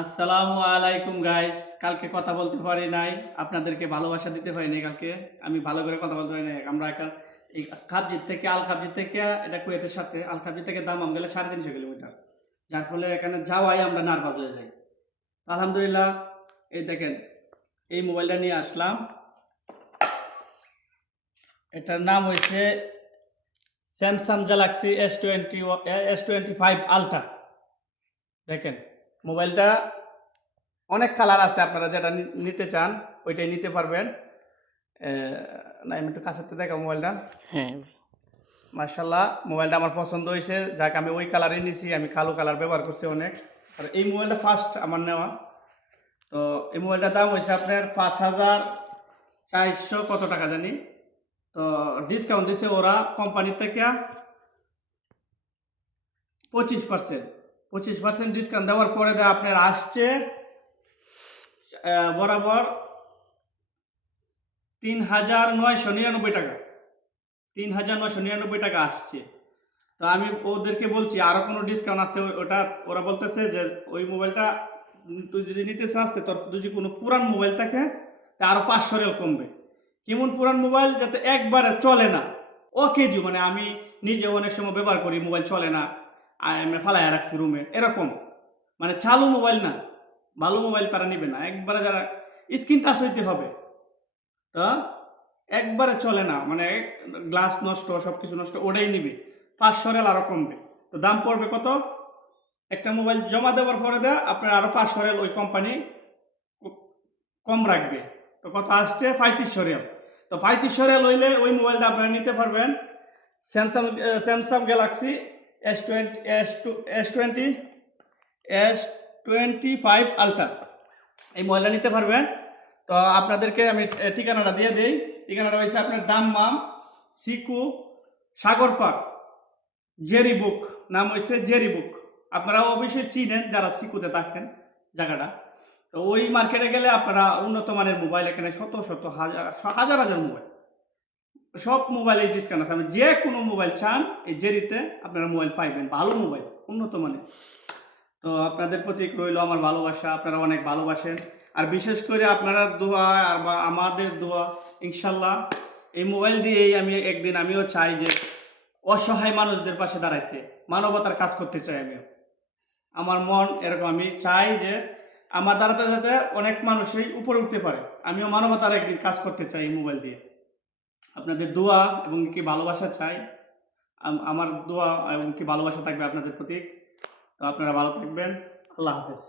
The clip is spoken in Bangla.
আসসালামু আলাইকুম গাইস। কালকে কথা বলতে পারি নাই, আপনাদেরকে ভালোবাসা দিতে পারি নাই। কালকে আমি ভালো করে কথা বলতে পারি নাই। আমরা এখন এই খাবজির থেকে আল খাবজির থেকে এটা কুয়েতের সাথে আল খাবজির থেকে দামাম গেলে 350 কিলোমিটার, যার ফলে এখানে যাওয়াই আমরা নার্ভাস হয়ে যাই। আলহামদুলিল্লাহ, এই দেখেন এই মোবাইলটা নিয়ে আসলাম। এটার নাম হয়েছে স্যামসাং গ্যালাক্সি S25 আলট্রা। দেখেন মোবাইলটা অনেক কালার আছে, আপনারা যেটা নিতে চান ওইটাই নিতে পারবেন। না, আমি একটু কাছেতে দেখা মোবাইলটা। হ্যাঁ, মার্শাল্লাহ, মোবাইলটা আমার পছন্দ হয়েছে, যাক আমি ওই কালারই নিছি। আমি কালো কালার ব্যবহার করছি অনেক। আর এই মোবাইলটা ফার্স্ট আমার নেওয়া। তো এই মোবাইলটার দাম হয়েছে আপনার 5400 কত টাকা জানি। তো ডিসকাউন্ট দিছে ওরা কোম্পানি থেকে 25% ডিসকাউন্ট দেওয়ার পরে আপনার আসছে বরাবর 3999 টাকা। 3999 টাকা আসছে। তো আমি ওদেরকে বলছি আরো কোনো ডিসকাউন্ট আছে, ওটা ওরা বলতেছে যে ওই মোবাইলটা তুই যদি নিতে চাস, তোর যদি কোনো পুরান মোবাইল থাকে তা আরো 500 রিয়াল কমবে। কেমন পুরান মোবাইল? যাতে একবারে চলে না, অকেজু, মানে আমি নিজে অনেক সময় ব্যবহার করি, মোবাইল চলে না, আমি ফালাইয়া রাখছি রুমে, এরকম মানে চালু মোবাইল না। ভালো মোবাইল তারা নিবে না, একবারে যারা স্ক্রিন টাচ হইতে হবে। তো একবারে চলে না, মানে গ্লাস নষ্ট, সবকিছু নষ্ট, ওটাই নিবে। 500 রিয়াল আরো কমবে। তো দাম পড়বে কত? একটা মোবাইল জমা দেওয়ার পরে আপনার আরো 500 রিয়াল ওই কোম্পানি কম রাখবে। তো কত আসছে? 3500 রিয়াল। তো 3500 রিয়াল হইলে ওই মোবাইলটা আপনারা নিতে পারবেন। স্যামসাং গ্যালাক্সি S25 আলট্রা, এই মোবাইলটা নিতে পারবেন। তো আপনাদেরকে আমি ঠিকানাটা দিয়ে দিই। ঠিকানাটা হয়েছে আপনার দাম্মাম সিকু সাগরপাড় জেরি বুক, নাম হয়েছে জেরি বুক। আপনারা অবশ্যই চিনেন যারা সিকুতে থাকেন জায়গাটা। তো ওই মার্কেটে গেলে আপনারা উন্নত মানের মোবাইল, এখানে শত শত হাজার হাজার মোবাইল, সব মোবাইলের ডিসকাউন্ট আছে। আপনি যে কোনো মোবাইল চান এই জেরিতে আপনারা মোবাইল পাইবেন, ভালো মোবাইল, উন্নত মানের। তো আপনাদের প্রতি রইল আমার ভালোবাসা, আপনারা অনেক ভালোবাসেন। আর বিশেষ করে আপনারা দোয়া আর বা আমাদের দোয়া, ইনশাল্লাহ এই মোবাইল দিয়েই আমি একদিন আমিও চাই যে অসহায় মানুষদের পাশে দাঁড়াইতে, মানবতার কাজ করতে চাই। আমিও, আমার মন এরকম, আমি চাই যে আমার দ্বারাতে যাতে অনেক মানুষই উপরে উঠতে পারে। আমিও মানবতার একদিন কাজ করতে চাই এই মোবাইল দিয়ে। আপনাদের দোয়া এবং কি ভালোবাসা চাই। আমার দোয়া এবং কি ভালোবাসা থাকবে আপনাদের প্রতি। তো আপনারা ভালো থাকবেন। আল্লাহ হাফেজ।